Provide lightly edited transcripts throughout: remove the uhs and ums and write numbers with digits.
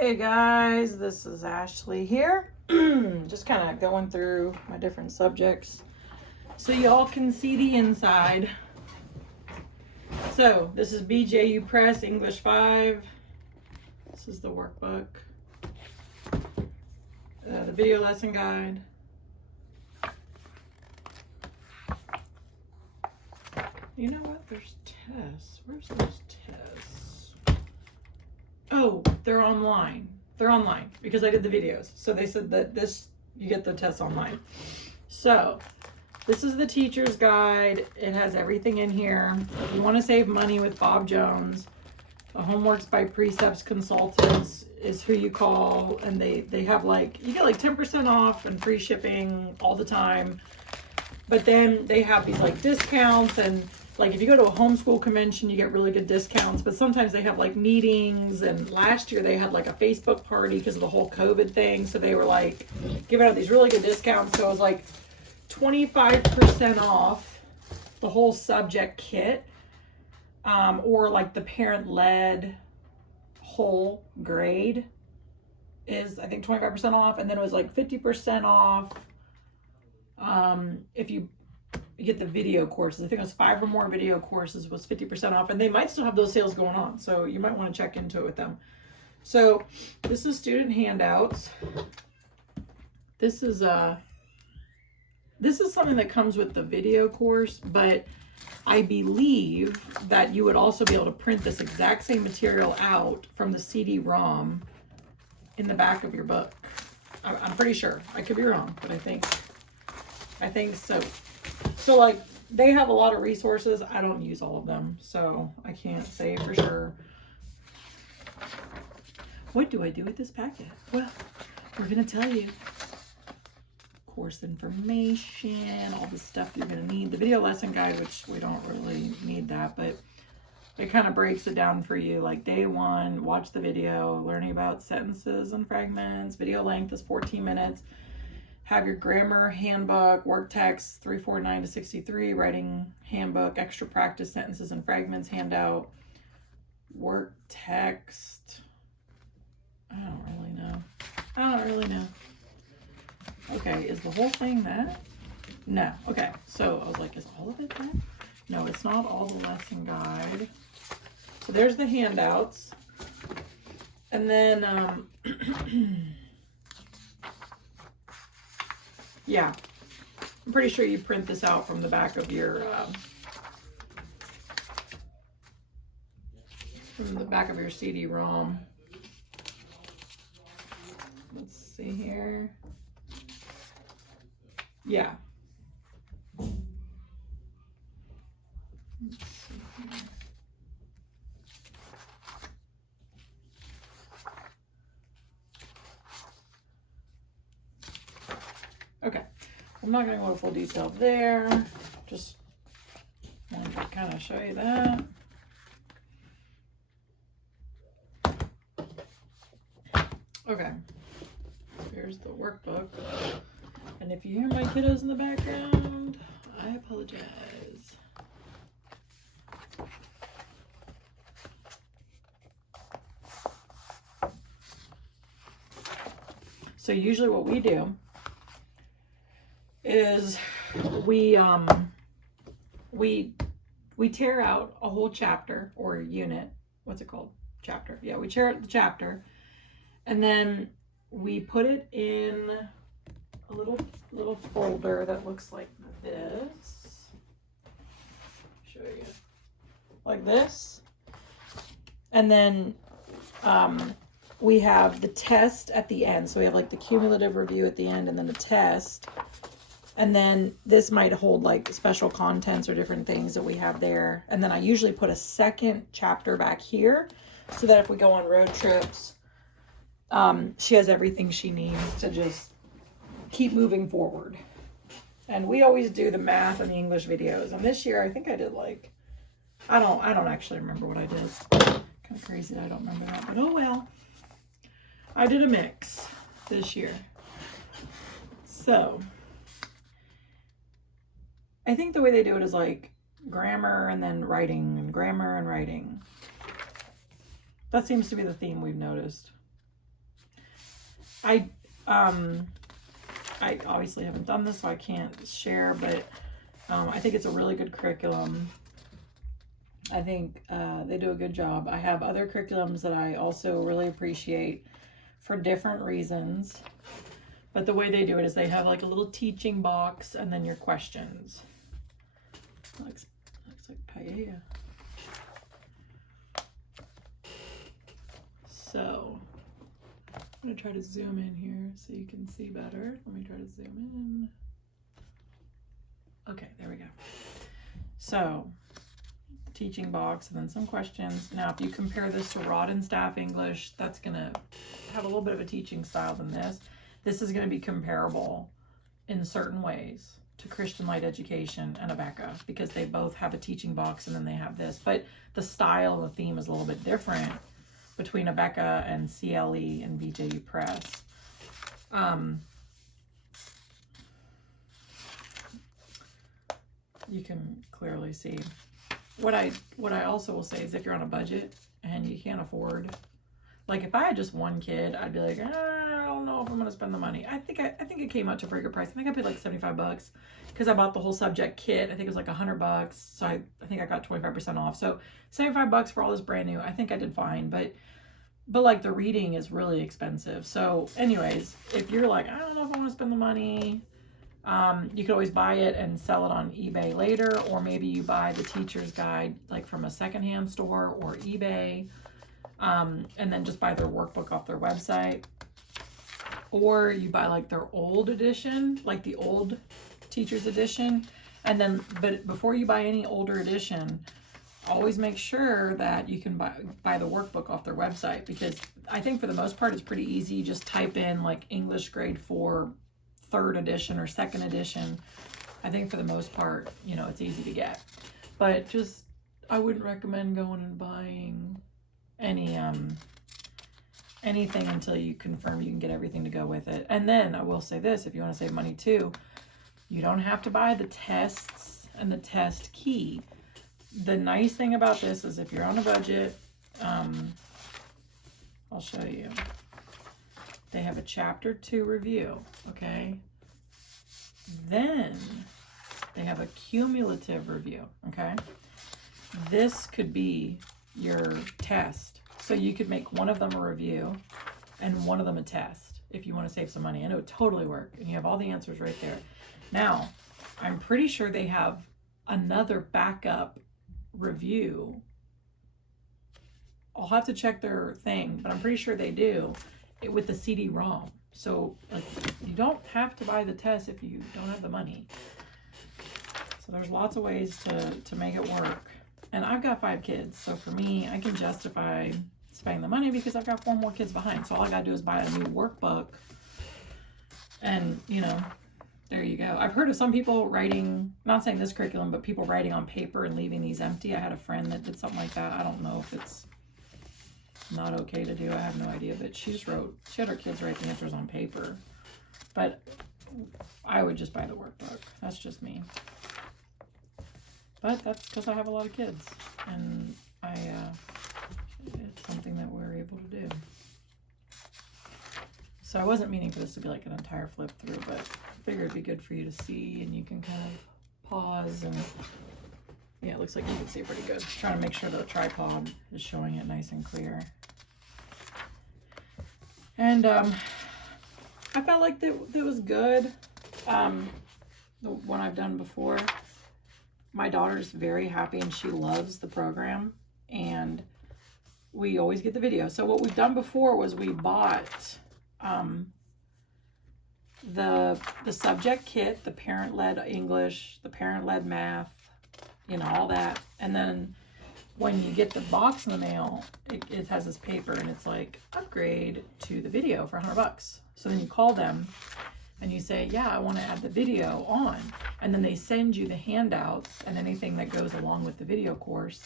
Hey guys, this is Ashley here. Just kind of going through my different subjects so y'all can see the inside. So this is BJU Press English 5. This is the workbook. The video lesson guide. You know what? There's tests. Where's those tests? Oh, they're online. They're online because I did the videos. So they said that you get the tests online. So this is the teacher's guide. It has everything in here. If you want to save money with Bob Jones, the Homeworks by Precepts Consultants is who you call, and they have you get 10% off and free shipping all the time. But then they have these discounts, and if you go to a homeschool convention, you get really good discounts, but sometimes they have meetings, and last year they had a Facebook party because of the whole COVID thing. So they were giving out these really good discounts. So it was 25% off the whole subject kit, or the parent-led whole grade is, I think, 25% off. And then it was 50% off if you get the video courses. I think it was 5 or more video courses was 50% off, and they might still have those sales going on, so you might want to check into it with them. So this is student handouts. This is something that comes with the video course, but I believe that you would also be able to print this exact same material out from the CD-ROM in the back of your book. I'm pretty sure. I could be wrong, but I think so. So they have a lot of resources. I don't use all of them, so I can't say for sure. What do I do with this packet? Well, we're going to tell you. Course information, all the stuff you're going to need. The video lesson guide, which we don't really need that, but it kind of breaks it down for you. Day 1, watch the video, learning about sentences and fragments. Video length is 14 minutes. Have your grammar handbook, work text 349 to 63, writing handbook, extra practice sentences and fragments handout, work text. I don't really know. Okay, is the whole thing that? No. Okay, so I was is all of it that? No, it's not all the lesson guide. So there's the handouts. And then, yeah, I'm pretty sure you print this out from the back of your CD-ROM. Let's see here. Yeah. Let's see here. Okay, I'm not going to go into full detail there. Just wanted to kind of show you that. Okay, here's the workbook. And if you hear my kiddos in the background, I apologize. So usually what we do is we tear out a whole chapter or unit. What's it called? Chapter. Yeah, we tear out the chapter, and then we put it in a little folder that looks like this. Show you. Like this. And then we have the test at the end. So we have the cumulative review at the end and then the test. And then this might hold special contents or different things that we have there. And then I usually put a second chapter back here so that if we go on road trips, she has everything she needs to just keep moving forward. And we always do the math and the English videos. And this year I think I did I don't actually remember what I did. Kind of crazy that I don't remember that, but oh well. I did a mix this year. So I think the way they do it is grammar and then writing and grammar and writing. That seems to be the theme we've noticed. I obviously haven't done this, so I can't share, but I think it's a really good curriculum. I think they do a good job. I have other curriculums that I also really appreciate for different reasons. But the way they do it is they have like a little teaching box and then your questions. Looks like paella. So I'm gonna try to zoom in here so you can see better. Let me try to zoom in. Okay, there we go. So teaching box and then some questions. Now, if you compare this to Rod and Staff English, that's gonna have a little bit of a teaching style than this. This is gonna be comparable in certain ways to Christian Light Education and Abeka, because they both have a teaching box and then they have this, but the style and the theme is a little bit different between Abeka and CLE and BJU Press. You can clearly see. What I also will say is, if you're on a budget and you can't afford, like if I had just one kid, I'd be like, I don't know if I'm gonna spend the money. I think it came out to a pretty good price. I think I paid like $75 because I bought the whole subject kit. I think it was like $100, so I think I got 25% off. So $75 for all this brand new. I think I did fine, but like the reading is really expensive. So anyways, if you're like, I don't know if I want to spend the money, you could always buy it and sell it on eBay later, or maybe you buy the teacher's guide like from a secondhand store or eBay, and then just buy their workbook off their website, or you buy like their old edition, like the old teacher's edition, and then, but before you buy any older edition, always make sure that you can buy the workbook off their website, because I think for the most part it's pretty easy. You just type in like English grade 4 3rd edition or 2nd edition. I think for the most part, you know, it's easy to get. But just, I wouldn't recommend going and buying any anything until you confirm you can get everything to go with it. And then I will say this, if you want to save money too, you don't have to buy the tests and the test key. The nice thing about this is if you're on a budget, I'll show you. They have a chapter 2 review, okay? Then they have a cumulative review, okay? This could be your test. So you could make one of them a review and one of them a test if you want to save some money. And it would totally work. And you have all the answers right there. Now, I'm pretty sure they have another backup review. I'll have to check their thing, but I'm pretty sure they do. With the CD-ROM. So like, you don't have to buy the test if you don't have the money. So there's lots of ways to make it work. And I've got 5 kids, so for me, I can justify spending the money because I've got 4 more kids behind. So all I gotta do is buy a new workbook, and you know, there you go. I've heard of some people writing, not saying this curriculum, but people writing on paper and leaving these empty. I had a friend that did something like that. I don't know if it's not okay to do, I have no idea, but she had her kids write the answers on paper. But I would just buy the workbook. That's just me. But that's because I have a lot of kids, and it's something that we're able to do. So I wasn't meaning for this to be like an entire flip through, but I figured it'd be good for you to see, and you can kind of pause. And yeah, it looks like you can see it pretty good. Trying to make sure the tripod is showing it nice and clear. And I felt like that was good. The one I've done before. My daughter's very happy and she loves the program. And we always get the video. So what we've done before was we bought the subject kit, the parent-led English, the parent-led math, you know, all that. And then when you get the box in the mail, it has this paper and it's like, upgrade to the video for $100. So then you call them and you say, yeah, I want to add the video on. And then they send you the handouts and anything that goes along with the video course.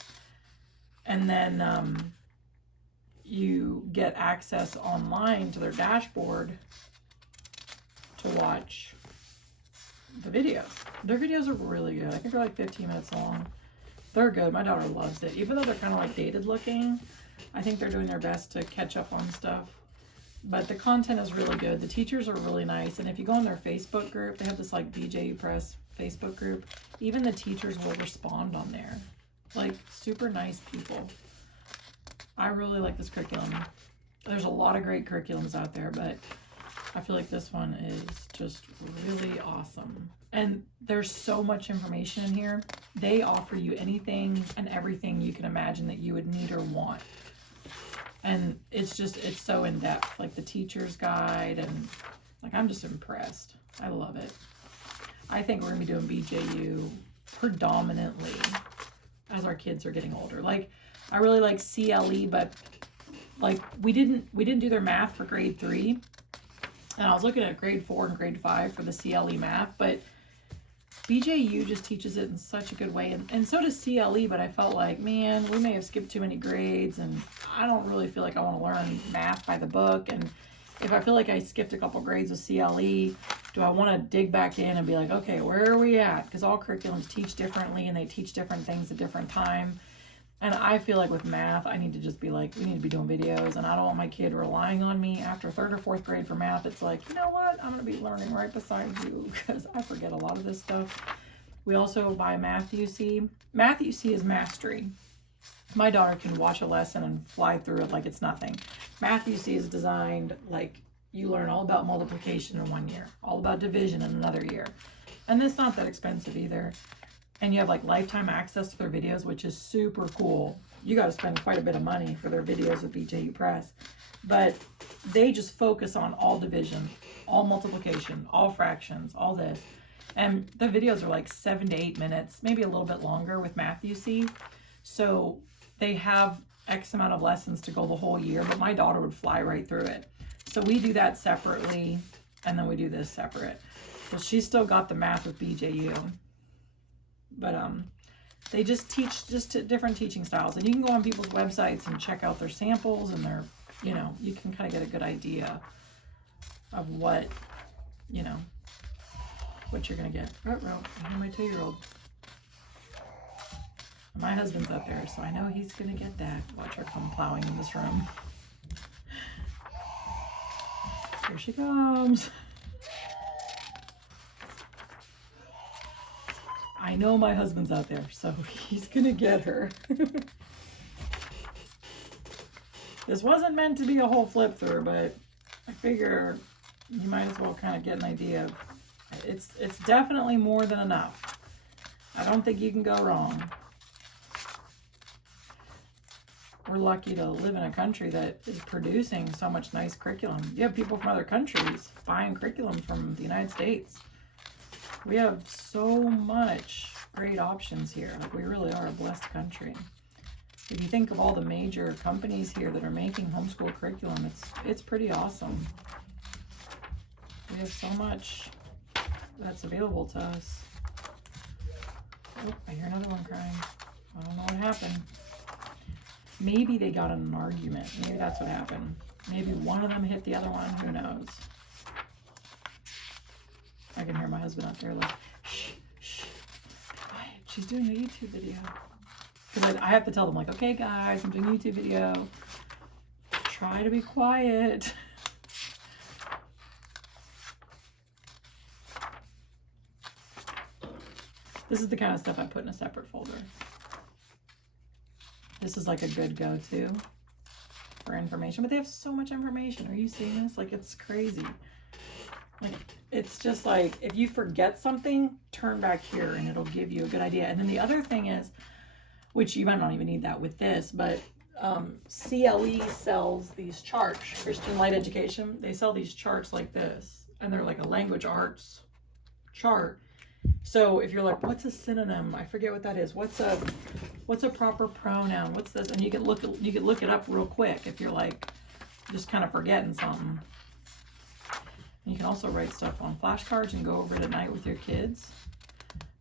And then you get access online to their dashboard to watch the videos. Their videos are really good. I think they're like 15 minutes long. They're good. My daughter loves it. Even though they're kind of like dated looking, I think they're doing their best to catch up on stuff. But the content is really good. The teachers are really nice. And if you go on their Facebook group, they have this like BJU Press Facebook group. Even the teachers will respond on there. Like super nice people. I really like this curriculum. There's a lot of great curriculums out there, but I feel like this one is just really awesome. And there's so much information in here. They offer you anything and everything you can imagine that you would need or want. And it's so in depth, like the teacher's guide, and like I'm just impressed. I love it. I think we're gonna be doing BJU predominantly as our kids are getting older. Like I really like CLE, but like we didn't do their math for grade 3. And I was looking at grade 4 and grade 5 for the CLE math, but BJU just teaches it in such a good way. And so does CLE, but I felt like, man, we may have skipped too many grades, and I don't really feel like I want to learn math by the book. And if I feel like I skipped a couple grades with CLE, do I want to dig back in and be like, okay, where are we at? Because all curriculums teach differently, and they teach different things at different time. And I feel like with math, I need to just be like, we need to be doing videos, and I don't want my kid relying on me after 3rd or 4th grade for math. It's like, you know what? I'm going to be learning right beside you because I forget a lot of this stuff. We also buy Math UC. Math UC is mastery. My daughter can watch a lesson and fly through it like it's nothing. Math UC is designed like you learn all about multiplication in 1 year, all about division in another year. And it's not that expensive either. And you have like lifetime access to their videos, which is super cool. You got to spend quite a bit of money for their videos with BJU Press. But they just focus on all division, all multiplication, all fractions, all this. And the videos are like 7 to 8 minutes, maybe a little bit longer with Math UC. So they have X amount of lessons to go the whole year, but my daughter would fly right through it. So we do that separately, and then we do this separate. But she's still got the math with BJU. But they just teach different teaching styles, and you can go on people's websites and check out their samples and their, you know, you can kind of get a good idea of what, you know, what you're gonna get. I hear my 2-year-old. My husband's up there, so I know he's gonna get that. Watch her come plowing in this room. Here she comes. I know my husband's out there, so he's gonna get her. This wasn't meant to be a whole flip through, but I figure you might as well kind of get an idea. It's definitely more than enough. I don't think you can go wrong. We're lucky to live in a country that is producing so much nice curriculum. You have people from other countries buying curriculum from the United States. We have so much great options here. Like, we really are a blessed country. If you think of all the major companies here that are making homeschool curriculum, it's pretty awesome. We have so much that's available to us. Oh, I hear another one crying. I don't know what happened. Maybe they got in an argument. Maybe that's what happened. Maybe one of them hit the other one. Who knows? I can hear my husband up there like, shh, shh, be quiet. She's doing a YouTube video. Because I have to tell them, like, okay, guys, I'm doing a YouTube video. Try to be quiet. This is the kind of stuff I put in a separate folder. This is like a good go-to for information. But they have so much information. Are you seeing this? Like, it's crazy. Like, it's just like, if you forget something, turn back here and it'll give you a good idea. And then the other thing is, which you might not even need that with this, but CLE sells these charts, Christian Light Education. They sell these charts like this, and they're like a language arts chart. So if you're like, what's a synonym? I forget what that is. What's a proper pronoun? What's this? And you can look it up real quick if you're like just kind of forgetting something. You can also write stuff on flashcards and go over it at night with your kids.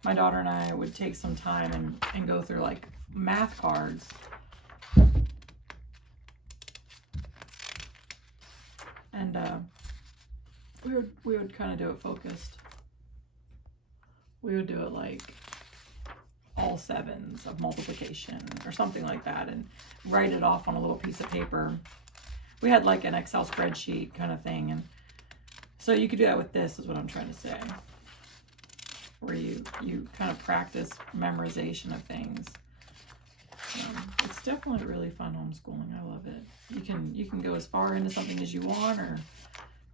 My daughter and I would take some time and go through like math cards. And we would kind of do it focused. We would do it like all sevens of multiplication or something like that, and write it off on a little piece of paper. we had like an Excel spreadsheet kind of thing. And so you could do that with this, is what I'm trying to say, where you kind of practice memorization of things. It's definitely really fun homeschooling. I love it. You can go as far into something as you want, or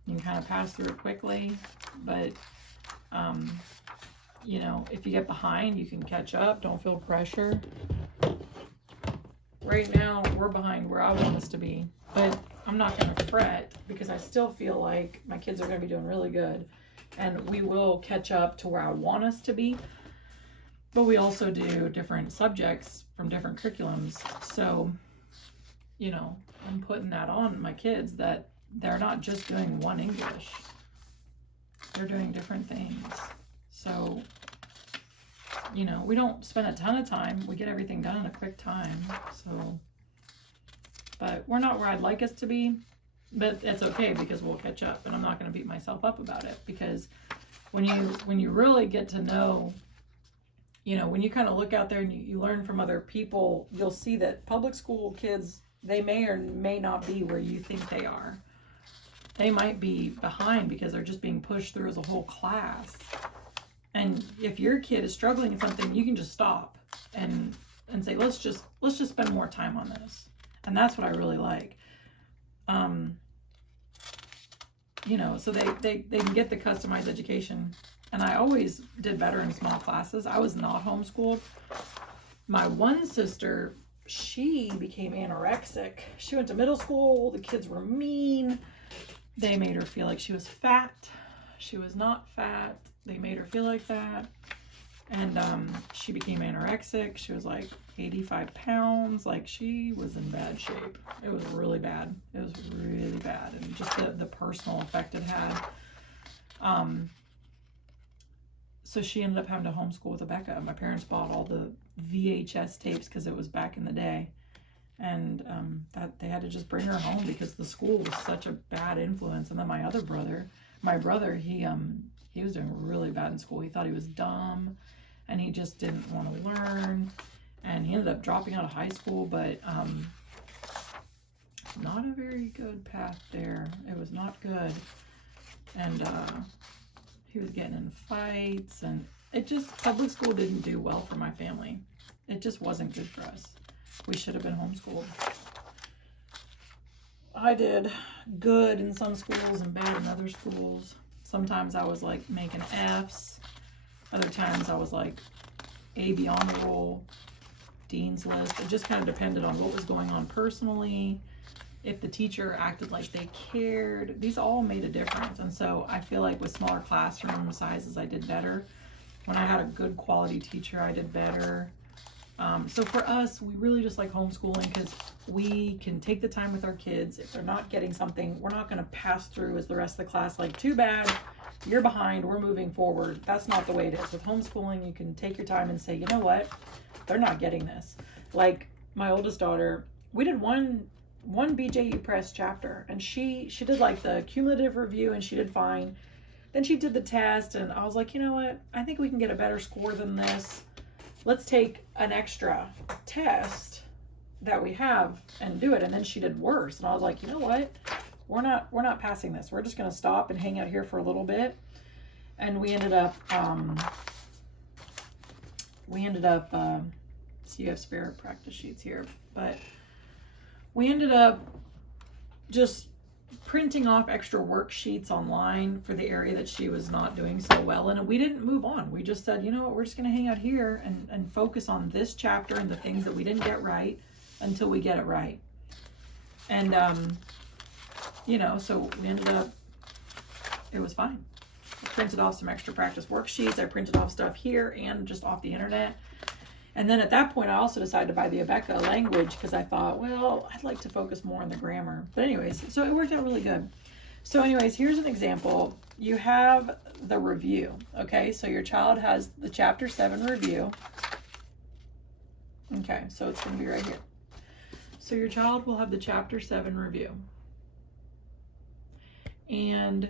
you can kind of pass through it quickly. But you know, if you get behind, you can catch up. Don't feel pressure. Right now, we're behind where I want us to be, but I'm not going to fret, because I still feel like my kids are going to be doing really good, and we will catch up to where I want us to be. But we also do different subjects from different curriculums. So, you know, I'm putting that on my kids, that they're not just doing one English. They're doing different things. So, you know, we don't spend a ton of time. We get everything done in a quick time. So, but we're not where I'd like us to be. But it's okay, because we'll catch up, and I'm not going to beat myself up about it, because when you really get to know, you know, when you kind of look out there and you learn from other people, you'll see that public school kids, they may or may not be where you think they are. They might be behind because they're just being pushed through as a whole class. And if your kid is struggling in something, you can just stop and say, let's just spend more time on this. And that's what I really like. You know, so they can get the customized education. And I always did better in small classes. I was not homeschooled. My one sister, she became anorexic. She went to middle school. The kids were mean. They made her feel like she was fat. She was not fat. They made her feel like that. And she became anorexic. She was like 85 pounds. Like, she was in bad shape. It was really bad. It was really bad. And just the personal effect it had. So she ended up having to homeschool with Rebecca. My parents bought all the VHS tapes, because it was back in the day. And that they had to just bring her home, because the school was such a bad influence. And then my brother, he was doing really bad in school. He thought he was dumb, and he just didn't want to learn. And he ended up dropping out of high school, but not a very good path there. It was not good. And he was getting in fights, and public school didn't do well for my family. It just wasn't good for us. We should have been homeschooled. I did good in some schools and bad in other schools. Sometimes I was like making F's. Other times I was like A B on the roll, Dean's List. It just kind of depended on what was going on personally. If the teacher acted like they cared, these all made a difference. And so I feel like with smaller classroom sizes, I did better. When I had a good quality teacher, I did better. So for us, we really just like homeschooling, because we can take the time with our kids. If they're not getting something, we're not going to pass through as the rest of the class like, too bad, you're behind, we're moving forward. That's not the way it is. With homeschooling, you can take your time and say, you know what, they're not getting this. Like my oldest daughter, we did one BJU Press chapter, and she did like the cumulative review, and she did fine. Then she did the test, and I was like, you know what, I think we can get a better score than this. Let's take an extra test that we have and do it. And then she did worse, and I was like, you know what, we're not passing this. We're just going to stop and hang out here for a little bit. And we ended up so you have spare practice sheets here, but we ended up just printing off extra worksheets online for the area that she was not doing so well in. And we didn't move on. We just said, you know what, we're just going to hang out here and focus on this chapter and the things that we didn't get right until we get it right. And, you know, so we ended up, it was fine. I printed off some extra practice worksheets. I printed off stuff here and just off the internet. And then at that point, I also decided to buy the Rebecca language, because I thought, well, I'd like to focus more on the grammar. But anyways, so it worked out really good. So anyways, here's an example. You have the review, okay? So your child has the Chapter 7 review. Okay, so it's going to be right here. So your child will have the Chapter 7 review. And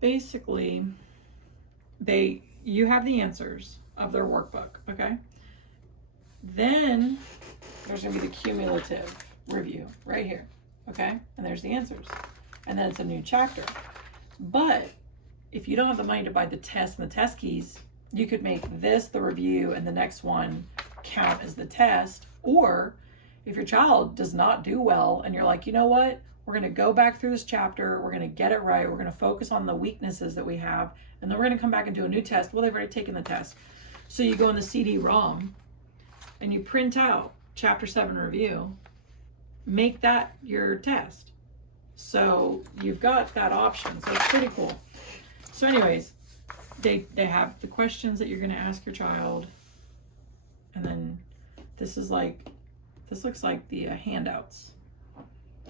basically, you have the answers of their workbook, okay? Then there's going to be the cumulative. review right here. Okay, and there's the answers. And then it's a new chapter. But if you don't have the money to buy the test and the test keys, you could make this the review and the next one count as the test. Or if your child does not do well and you're like, you know what, we're going to go back through this chapter, we're going to get it right, we're going to focus on the weaknesses that we have, and then we're going to come back and do a new test. Well, they've already taken the test. So you go in the CD-ROM and you print out chapter 7 review, make that your test. So you've got that option. So it's pretty cool. So anyways, they have the questions that you're going to ask your child. And then this looks like the handouts.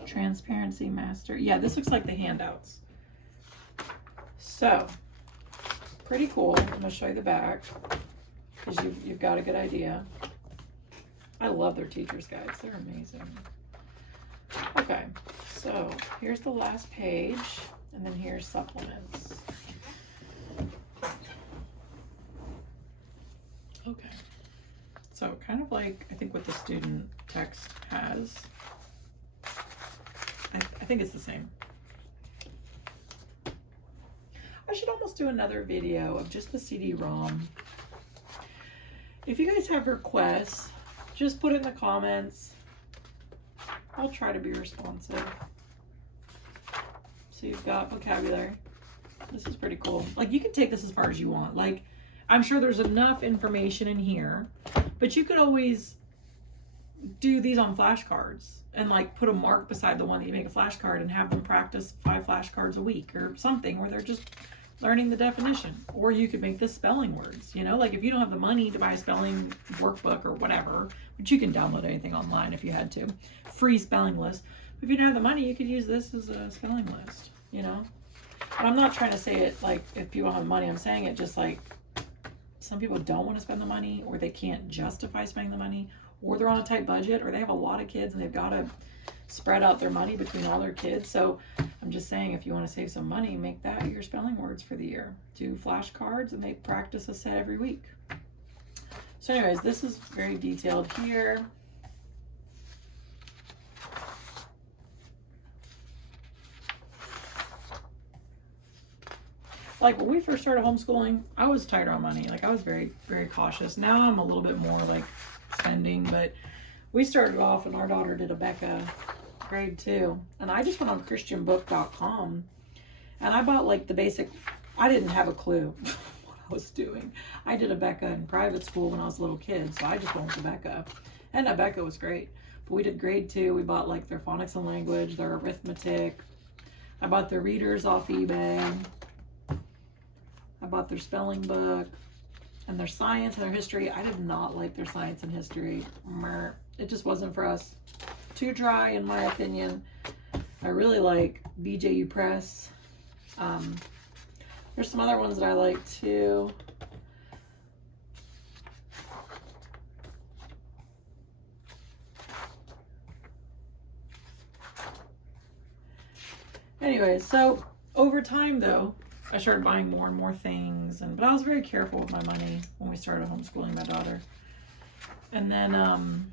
Transparency master. Yeah, this looks like the handouts. So pretty cool. I'm going to show you the back because you've got a good idea. I love their teacher's guides. They're amazing. Okay, so here's the last page, and then here's supplements. Okay, so kind of like I think what the student text has. I think it's the same. I should almost do another video of just the CD-ROM. If you guys have requests, just put it in the comments. I'll try to be responsive. So you've got vocabulary. This is pretty cool. Like, you can take this as far as you want. Like, I'm sure there's enough information in here, but you could always do these on flashcards and like put a mark beside the one that you make a flashcard and have them practice 5 flashcards a week or something where they're just learning the definition. Or you could make this spelling words, you know, like if you don't have the money to buy a spelling workbook or whatever, but you can download anything online if you had to, free spelling list. If you don't have the money, you could use this as a spelling list, you know. And I'm not trying to say it like if people have money, I'm saying it just like some people don't want to spend the money, or they can't justify spending the money, or they're on a tight budget, or they have a lot of kids and they've got to spread out their money between all their kids. So I'm just saying, if you want to save some money, make that your spelling words for the year. Do flashcards, and they practice a set every week. So anyways, this is very detailed here. Like when we first started homeschooling, I was tighter on money. Like I was very, very cautious. Now I'm a little bit more like spending, but we started off and our daughter did a Becca grade 2. And I just went on christianbook.com and I bought like the basic, I didn't have a clue what I was doing. I did a Becca in private school when I was a little kid, so I just went with the Becca. And that Becca was great. But we did grade 2. We bought like their phonics and language, their arithmetic. I bought their readers off eBay. I bought their spelling book and their science and their history. I did not like their science and history. It just wasn't for us. Too dry, in my opinion. I really like BJU Press. There's some other ones that I like too. Anyway, so over time though, I started buying more and more things, but I was very careful with my money when we started homeschooling my daughter. And then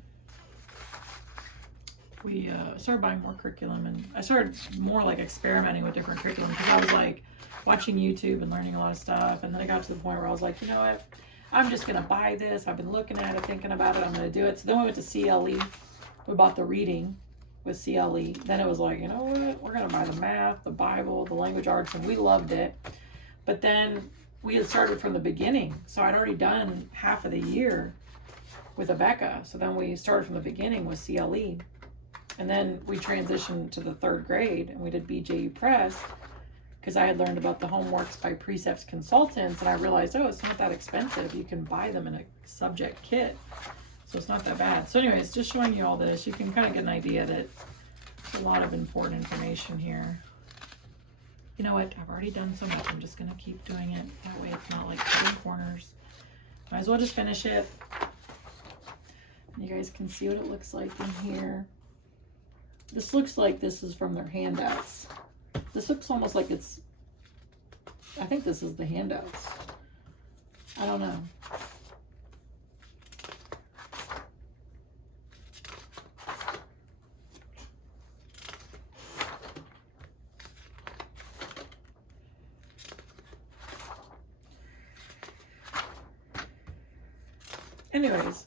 we started buying more curriculum, and I started more like experimenting with different curriculum because I was like watching YouTube and learning a lot of stuff. And then I got to the point where I was like, you know what, I'm just gonna buy this. I've been looking at it, thinking about it, I'm gonna do it. So then we went to CLE. We bought the reading with CLE. Then it was like, you know what, we're gonna buy the math, the Bible, the language arts, and we loved it. But then we had started from the beginning, so I'd already done half of the year with Abeka. So then we started from the beginning with CLE, and then we transitioned to the 3rd grade and we did BJU Press because I had learned about the homeworks by Precepts Consultants, and I realized, oh, it's not that expensive. You can buy them in a subject kit, so it's not that bad. So anyways, just showing you all this, you can kind of get an idea that there's a lot of important information here. You know what, I've already done so much, I'm just gonna keep doing it. That way it's not like cutting corners. Might as well just finish it. You guys can see what it looks like in here. This looks like this is from their handouts. This looks almost like it's, I think this is the handouts. I don't know. anyways,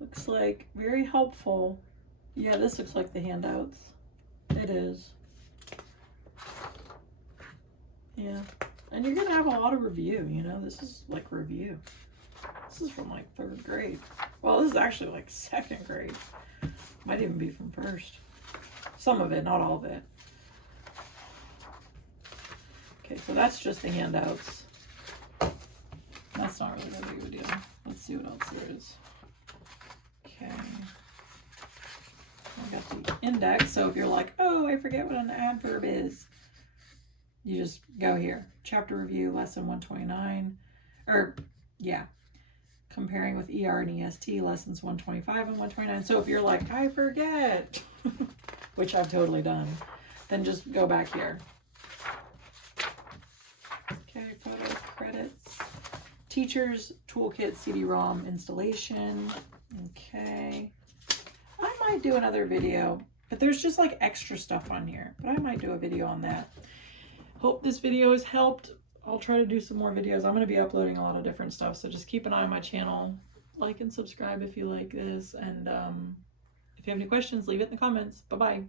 looks like very helpful. Yeah, this looks like the handouts. It is. Yeah, and you're gonna have a lot of review, you know, this is like review. This is from like 3rd grade. Well, this is actually like 2nd grade. Might even be from 1st. Some of it, not all of it. Okay, so that's just the handouts. That's not really that big of a deal. Let's see what else there is. Okay. I got the index, so if you're like, oh, I forget what an adverb is, you just go here. Chapter review, lesson 129. Or, yeah. Comparing with ER and EST, lessons 125 and 129. So if you're like, I forget, which I've totally done, then just go back here. Okay, photo credits. Teachers Toolkit CD-ROM installation. Okay. I might do another video, but there's just like extra stuff on here, but I might do a video on that. Hope this video has helped. I'll try to do some more videos. I'm going to be uploading a lot of different stuff, so just keep an eye on my channel. Like and subscribe if you like this, and if you have any questions, leave it in the comments. Bye-bye.